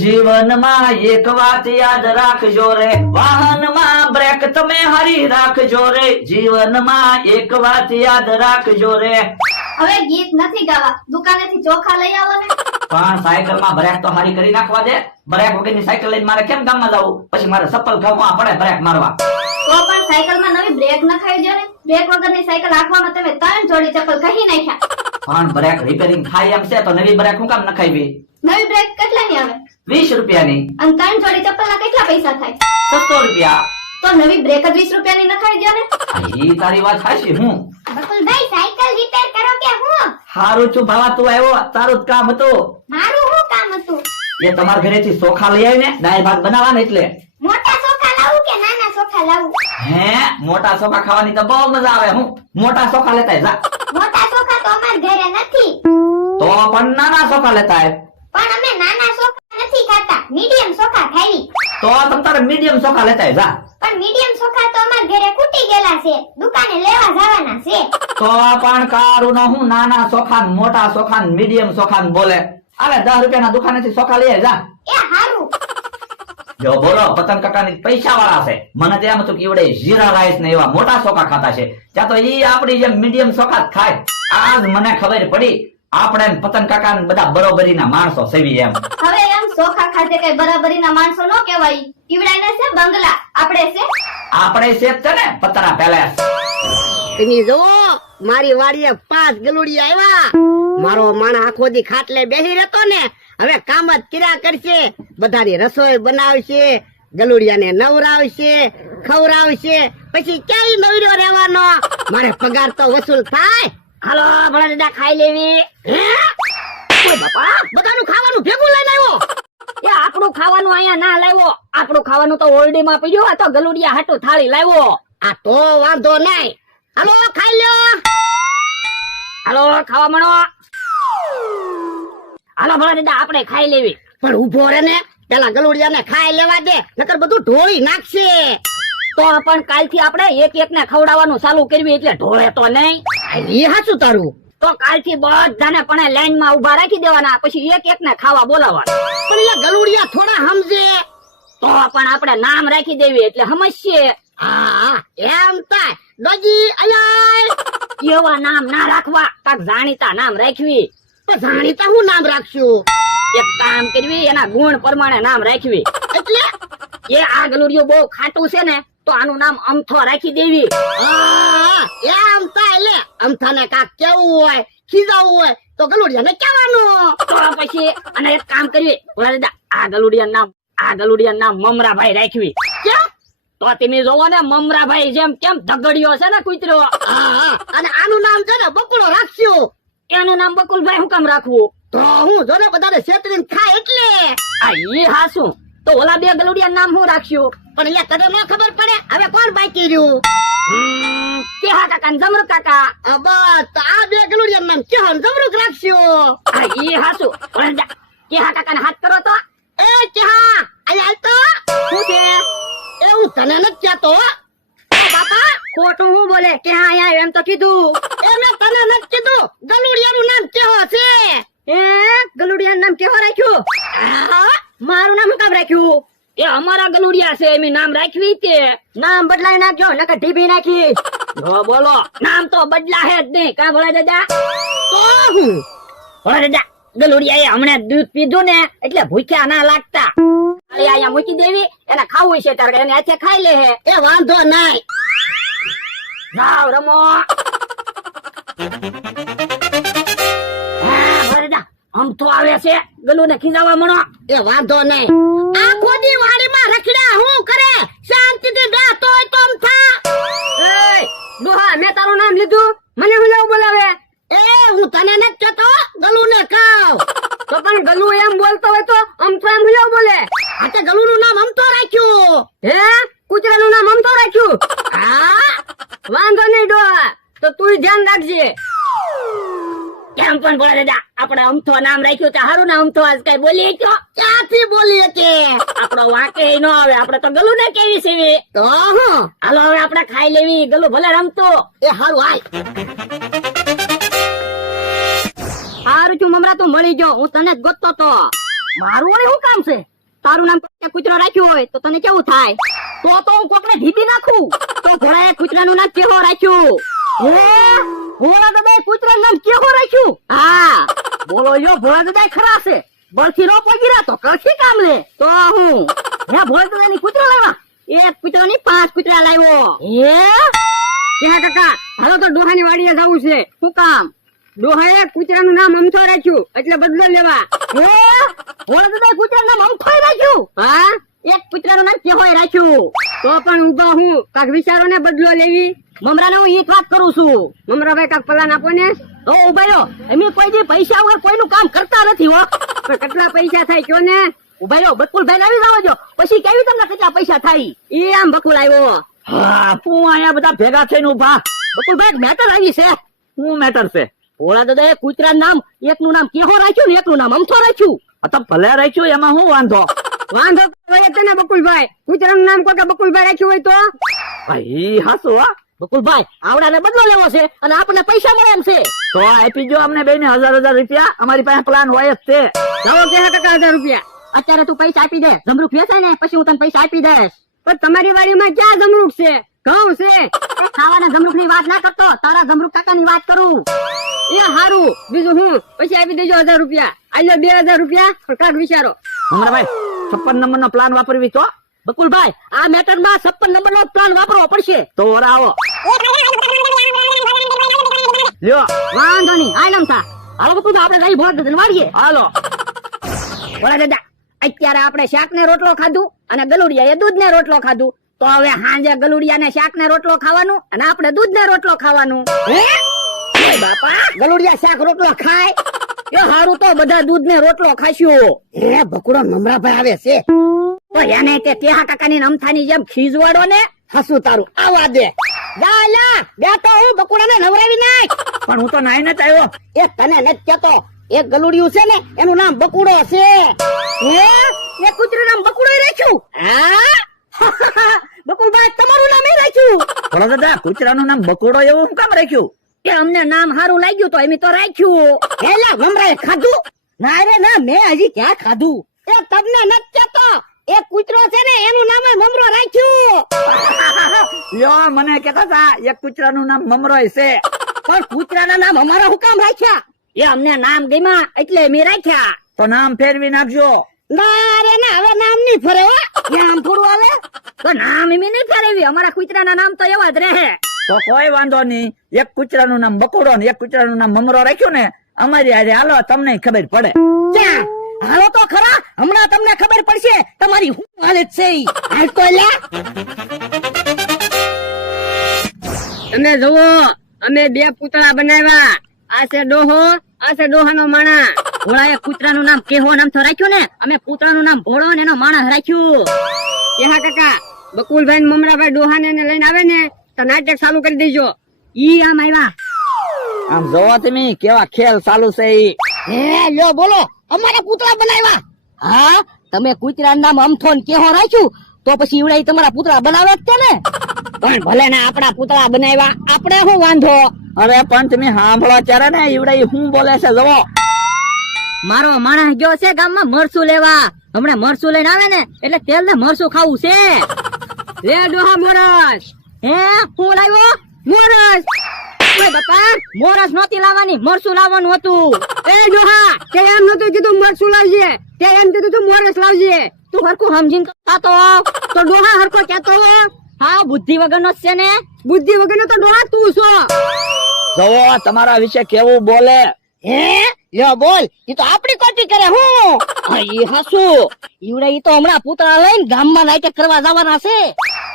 જીવનમાં એક વાત યાદ રાખજો રે, વાહનમાં બ્રેક તમે હરી રાખજો રે, જીવનમાં એક વાત યાદ રાખજો રે. હવે ગીત નથી ગાવા, દુકાનેથી ચોખા લઈ આવો ને. પણ સાયકલમાં બ્રેક તો હારી કરી નાખવા દે. બ્રેક વગરની સાયકલ લઈને મારે કેમ ગામમાં જવું? પછી મારે ચપ્પલ ખાવા પડે બ્રેક મારવા. તો પણ સાયકલમાં નવી બ્રેક નખાઈ દો ને. બ્રેક વગરની સાયકલ આંખવામાં તમે 3 જોડી ચપ્પલ કહી નાખ્યા. પણ બ્રેક રિપેરિંગ થાય એમ છે તો નવી બ્રેક હું કામ નખાવી? નવી બ્રેક કેટલાની આવે? 20 રૂપિયાની. અને 3 જોડી ચપ્પલના કેટલા પૈસા થાય? 700 રૂપિયા. તો નવી બ્રેક જ 20 રૂપિયાની નખાઈ દો ને. ઈ તારી વાત સાચી. હું બકુલભાઈ સાયકલ રિપેર કરો કે હું? હારું છું ભાવા, તું આવ્યો, તારું જ કામ હતું. મારું શું કામ હતું? એ તમારા ઘરેથી ચોખા લઈ આવી ને, દાળ ભાત બનાવવા ને એટલે. મોટા ચોખા લાવું કે નાના ચોખા લાવું? હે, મોટા ચોખા ખાવાની તો બહુ મજા આવે. હું મોટા ચોખા લેતા જા. મોટા ચોખા તો અમાર ઘરે નથી. તો પણ નાના ચોખા લેતા આય. પણ અમે નાના ચોખા નથી ખાતા, મીડિયમ ચોખા ખાવી. તો તમ તારે મીડિયમ ચોખા લેતા આય જા. પણ મીડિયમ ચોખા તો અમાર ઘરે ખૂટી ગયેલા છે, દુકાને લેવા જવાના છે. તો પણ કારું નો હું નાના ચોખા ને મોટા ચોખા ને મીડિયમ ચોખા ને બોલે. આલે 10 રૂપિયાના દુકાનેથી ચોખા લઈ આય જા. એ હારું. જો બોલો, પતંગ કાકાની પૈસા વાળા છે. મને તો એમ હતું કે એવડે જીરા રાઈસ ને એવા મોટા ચોખા ખાતા છે, ત્યાં તો ઈ આપડી જેમ મીડિયમ ચોખા જ ખાય. આજ મને ખબર પડી આપણે પતંગ કાકા ને બધા બરોબરીના માણસો સેવી એમ. હવે એમ ચોખા ખાતે કઈ બરાબરીના માણસો નો કહેવાય. ઈવડાને છે બંગલા, આપણે છે ને પતરા પેલેસ. તમે જો મારી વાડીએ 5 ગલુડિયા આવ્યા. મારો માણસ આખો દી ખાટલે બેસી રહેતો ને, હવે કામ જ કર્યા કરશે. બધાની રસોઈ બનાવશે, ગલુડિયાને નવરાવશે, ખવડાવશે, પછી ક્યાંય નવર્યો રહેવાનો. મારે પગાર તો વસૂલ થાય. હાલો ભણા દાદા ખાઈ લેવી. બાપા, બધાનું ખાવાનું ભેગું લઈને આવ્યો. એ આપણું ખાવાનું અહીંયા ના લાવ્યો, આપણું ખાવાનું તો ઓરડીમાં પડ્યું. આ તો ગલુડિયા હાટું થાળી લાવ્યો. આ તો વાંધો નહીં. હાલો ખાઈ લ્યો. હાલો ખાવા મળો. હાલો ભલા દાદા આપણે ખાઈ લેવી. પણ ઉભો રે ને, પેલા ગલુડિયાને ખાઈ લેવા દે, નકર બધું ઢોળી નાખશે. તો પણ કાલથી આપણે એક એક ને ખવડાવવાનું ચાલુ કરવી, એટલે ઢોળે તો નહીં. એ હાચું તારું. તો કાલથી બધાને પણ લાઈન માં ઉભા રાખી દેવાના, પછી એક એક ને ખાવા બોલાવવાના. પણ એ ગલુડિયા થોડા સમજે. તો પણ આપણે નામ રાખી દેવી એટલે સમજશે. હા એમ થાય. ડોજી અયાય એવા નામ ના રાખવા, કાક જાણીતા નામ રાખવી. તો જાણીતા હું નામ રાખશું? એક કામ કરવી, એના ગુણ પ્રમાણે નામ રાખવી. એટલે એ આ ગલુડિયો બહુ ખાટું છે ને, તો આનું નામ અમથો રાખી દેવી. એમ થાય. લે અમથાને કાક કેવું હોય, ખીજાવું હોય તો ગલુડિયાને કહેવાનું. તો પછી અને એક કામ કરવી, બોલા દાદા આ ગલુડિયા નામ મમરાભાઈ રાખવી. કેમ? તો તમે જોવો ને, મમરાભાઈ જેમ કેમ ધગડિયો છે ને કૂતરો. અને આનું નામ છે ને બકુલો રાખશું. એનું નામ બકુલભાઈ હું કામ રાખવું? તો હું જો ને બધાને છેતરીને ખાય એટલે. આ ઈ હાસું. તો ઓલા 2 ગલુડિયા નામ હું રાખશું? પણ એટલે તને ન ખબર પડે. હવે કોણ બાકી રહ્યું? કેહા કાકા ને જમરૂક કાકા. બસ આ 2 ગલુડિયા નામ કેહા ને જમરૂક રાખશું. આ ઈ હાસું. કેહા કાકા ને હાથ કરો તો. એ કેહા આય તો શું છે? એવું તને નથી કહેતો. બાપા ખોટું હું બોલે? કેહા આયા એમ તો કીધું. એ મેં તને નથી કીધું. ગલુડિયાનું નામ કેહો છે. એ ગલુડિયાનું નામ કેહો રાખ્યું? મારું નામ કામ રાખ્યું? એ અમારા ગલુડિયા છે, એમ નામ રાખવી તે. નામ બદલાઈ નાખ્યો, નકર ઢીબી નાખી. બોલો, નામ તો બદલા હે જ નહીં. કા ભોળા દાદા? તો હું ભોળા દાદા, ગલુડિયા એ હમણાં દૂધ પીધું ને, એટલે ભૂખ્યા ના લાગતા. અહીંયા મૂકી દેવી, એને ખાવું છે તારે, એને હાથે ખાઈ લે. એ વાંધો નહીં. જાવ રમો. આમ તો આવે છે, ગલુ ને ખીજાવા મણો. એ વાંધો નહીં. આખો દી વાડીમાં રખડ્યા હું કરે? શાંતિથી બેસતો હોય તો આમ થા. એ દોહા, મેં તારું નામ લીધું, મને હું લેવું બોલાવે? એ હું તને નથી કહેતો, ગલુ ને ખાવ. તો પણ ગલુ એમ બોલતો હોય તો આમ તો એમ લેવું બોલે. આ તે ગલુ નું નામ અમથો રાખ્યું. હે, કૂતરાનું નામ અમથો રાખ્યું? હા વાંધો નહીં ડોહા, તો તું ધ્યાન રાખજે. કેમ પણ બોલા દાદા, આપણે અમથો નામ રાખ્યું તો હારું ને. અમથો આજ કઈ બોલીએ તો ક્યાંથી બોલીએ કે આપણો વાંકે ન આવે. આપણે તો ગલુ ને કેવી છે તો. હાલો હવે આપણે ખાઈ લેવી. ગલુ ભલે રમતો. એ હારું હાલ. હારું છું મમરા, તું મળી ગયો. હું તને જ ગોતતો તો. મારું વળી શું કામ છે? તારું નામ કોકે કૂતરો રાખ્યું હોય તો તને કેવું થાય? તો હું કોકને ઢીબી નાખું. તો ઘોડાએ કૂતરાનું નામ કેવો રાખ્યું? ભોળા દાદાએ કૂતરાનું નામ કેવો રાખ્યું? હા બોલો યો, ભોળા દાદા ખરા છે. બળથી નો પગી રહ્યા તો કશી કામ લે. તો હું હે ભોળા દાદાની કૂતરા લાવ્યા? એક કૂતરાની 5 કૂતરા લાવ્યો. હે કાકા, હાલો તો ડોહાની વાડીએ જવું છે. શું કામ? ડોહાએ કૂતરાનું નામ અમથો રાખ્યું એટલે બદલો લેવા. ભોળા દાદાએ કૂતરાનું નામ અમથો રાખ્યું? હા, એક કૂતરાનું નામ કેહોય રાખ્યું. તો પણ ઉભા હું કાક વિચારો ને બદલો લેવી. મમરાને હું ઈ જ વાત કરું છું. મમરાભાઈ કાક પ્લાન આપો ને. ઓ ઉભાયો, અમે કોઈ દી પૈસા વગર કોઈનું કામ કરતા નથી હો. પણ કેટલા પૈસા થાય કયો ને? ઉભાયો, બકુલભાઈ આવી જાવ જો, પછી કેવી તમને કેટલા પૈસા થાય. ઈ આમ બકુલ આવ્યો. હા, હું અહીંયા બધા ભેગા થઈને ઉભા. બકુલભાઈ મેટર આવી છે. શું મેટર છે? ભોળા દાદાએ કૂતરાનું નામ એકનું નામ કેહો રાખ્યું ને એકનું નામ અમથો રાખ્યું. આ તો ભલે રાખ્યું, એમાં શું વાંધો? વાંધો હોય છે ને બકુલભાઈ. કૂતરાનું નામ કોઈ બકુલભાઈ રાખ્યું હોય તો? ભાઈ હાસુ હા. બકુલભાઈ, આવડાને બદલો લેવો છે અને આપણને પૈસા મળે એમ છે. તો આપી જો અમને બેને 1000 રૂપિયા. અમારી પાસે પ્લાન હોય જ તે. લાવો કે કાકા 1000 રૂપિયા. અત્યારે તું પૈસા આપી દે. જમરૂખ વેચાય ને પછી હું તને પૈસા આપી દઈશ. પણ તમારી વાડીમાં ક્યાં જમરૂખ છે? ઘઉં છે. ખાવાના જમરૂખ ની વાત ના કરતો, તારા જમરૂખ કાકા ની વાત કરું. એ હારું, બીજું હું પછી આપી દેજો 1000 રૂપિયા. આલ્યો 2000 રૂપિયા. પણ કાક વિચારો. ભાઈ 56 નંબર નો પ્લાન વાપરવી તો? બકુલભાઈ, આ મેટર માં 56 નંબર નો પ્લાન વાપરવો પડશે. તો આવો લ્યો. વાંધો નહીં, આલમ થા. હાલો બકુલભાઈ, આપણે રહી ભોળ દન વાળીએ. હાલો. ભોળા દાદા, અત્યારે આપણે શાક ને રોટલો ખાધું અને ગલુડિયા એ દૂધ ને રોટલો ખાધું. તો હવે સાંજે ગલુડિયા ને શાક ને રોટલો ખાવાનું અને આપણે દૂધ ને રોટલો ખાવાનું. હે બાપા, ગલુડિયા શાક રોટલો ખાય એ હારું તો બધા દૂધ ને રોટલો ખાશું. હે બકુડો મમરાભાઈ આવે છે તો એને તે તેહા કાકાની નમથાની જેમ ખીજવાડો ને. હસું તારું આવા દે. જા લા, બેઠો હું બકુડાને નવરાવી નાખ. પણ હું તો નાઈને જ આવ્યો. એ તને નથી કેતો, એક ગલુડિયું છે ને એનું નામ બકુડો છે. હે, એ કૂતરું નામ બકુડો રાખ્યું? હા બકુલભાઈ, તમારું નામ રાખ્યું? ભોળા દાદા, કૂતરાનું નામ બકુડો એવું શું કામ રાખ્યું? કે અમને નામ સારું લાગ્યું તો એમ તો રાખ્યું. એલા મમરાએ ખાધું? ના રે ના, મેં હજી ક્યાં ખાધું. એ તમને નથી કેતો, એક કૂતરો છે ને એનું નામ મમરો રાખ્યું. યો, મને કેતા હતા એક કૂતરાનું નામ મમરોય છે. પણ કૂતરાના નામ અમારા હું કામ રાખ્યા? એ અમને નામ ગમ્યા એટલે મેં રાખ્યા. તો નામ ફેરવી નાખજો. ના રે ના, હવે નામ નહીં ફરે હો. નામ થોડું આવે તો નામ એમ નહીં ફેરવી. અમારા કૂતરાના નામ તો એવા જ રહે. તો કોઈ વાંધો નહીં. એક કૂતરાનું નામ બકુડો ને એક કૂતરાનું નામ મમરો રાખ્યું ને, અમારી આજે હાલો, તમને ખબર પડે. ક્યાં? હાલો તો ખરા, હમણાં તમને ખબર પડશે તમારી શું હાલત છે. હાલ તો લે. તમે જુઓ, અમે 2 પૂતળા બનાવ્યા. આ છે ડોહો, આ છે ડોહાનો માણા. ભોળાએ કૂતરાનું નામ કેહો નામ તો રાખ્યું ને, અમે પૂતળાનું નામ ભોળો ને એનો માણસ રાખ્યું. કેહા કાકા, બકુલભાઈ ને મમરાભાઈ ડોહાને લઈને આવે ને તો નાટક ચાલુ કરી દેજો. ઈ આમ આવ્યા. આમ જોવો તમે કેવા ખેલ ચાલુ છે. હે લ્યો બોલો, અમારા પૂતળા બનાવ્યા. હા, તમે કૂતરાનું નામ અમથો ને કેહો રાખ્યું તો પછી ઈવડા તમારા પૂતળા બનાવે જ છે ને. પણ ભલે ને આપણા પૂતળા બનાવ્યા, આપણે શું વાંધો? અરે પણ તમે સાંભળો ત્યારે ને, ઈવડા શું બોલે છે જોવો. મારો માણસ ગયો છે ગામમાં મરસું લેવા. હમણાં મરસું લઈને આવે ને એટલે તેલ ને મરસું ખાવું છે. લે ડોહા મોરસ. હે, હું લાવ્યો મોરસ? ઓય બાપા, મોરસ નહોતી લાવવાની, મરસું લાવવાનું હતું. એ ડોહા, તે એમ નતું કીધું મરસું લાવજે, તે એમ કીધું તું મોરસ લાવજે. તું હરખું સમજીને ખાતો તો ડોહા હરખો કહેતો. હા, બુદ્ધિ વગરનો છે ને. બુદ્ધિ વગરનો તો ડોહા તું છો. જોવો તમારા વિશે કેવું બોલે. હે લ્યો બોલ. ઈ તો આપડી કોટી કરે. હું ઈ હાસુ ઈવડા ઈ તો હમણાં પૂતળા લઈને ગામમાં નાટક કરવા જવાના છે.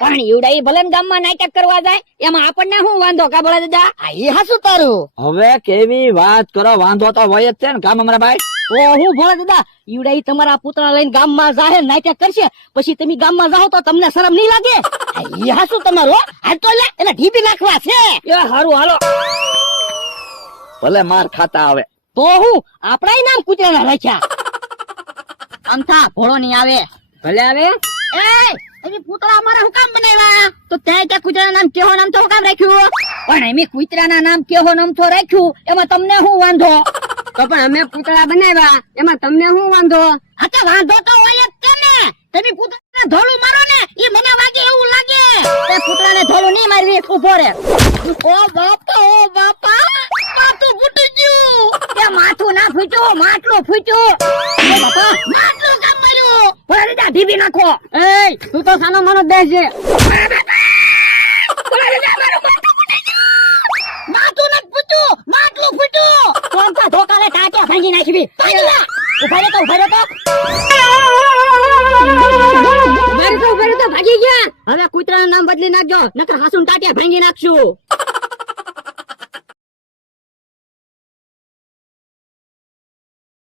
પણ ઈવડા ઈ ભલે ગામમાં નાટક કરવા જાય એમાં આપણને શું વાંધો? કા ભલા દાદા, ઈ હાસુ તારું. હવે કેવી વાત કરો, વાંધો તો હોય જ છે ને કામ અમારા ભાઈ. ઓ હું ભોળા દાદા, ઈવડા ઈ તમારા પૂતળા લઈને ગામમાં જાહે નાટક કરશે, પછી તમે ગામમાં જાઓ તો તમને શરમ નહીં લાગે? ઈ હાસુ તમારું. હાલ તો લે, એને ઢીબી નાખવા છે. એ હારું, હાલો. ભલે માર ખાતા આવે તો હું આપણા નામ કૂતરાના રાખ્યા. અમથા ભોળો નહીં આવે. ભલે આવે. એ પૂતળા અમારા હું કામ બનાવ્યા? તો ત્યાં કૂતરાના નામ કેવો નામ તો હું કામ રાખ્યું? પણ અમે કૂતરાના નામ કેવો નામ તો રાખ્યું, એમાં તમને શું વાંધો? તો પણ અમે પૂતળા બનાવ્યા, એમાં તમને શું વાંધો? હા તો વાંધો તો હોય જ છે ને. તમે કૂતરાને ધોળું મારો ને એ મને વાગે એવું લાગે. તે કૂતરાને ધોળું નહીં મારી ઉભો રે. ઓ બાપા માથું ફૂટી ગયું. તે માથું ના ફૂટ્યું, માટલું ફૂટ્યું. ઓ બાપા માટલું કામ મળ્યું. ઓલા દીદા ઢીબી નાખો. એય તું તો સાનો માનો બેસજે. માથું નથી ફૂટ્યું, માટલું ફૂટ્યું. તો આમ તો ધોકાને ટાંટિયા ભાંગી નાખવી. ઉભા રહો તો ભાગી ગયા. હવે કૂતરાનું નામ બદલી નાખજો, નકર હાસુન ટાટિયા ભાંગી નાખશું.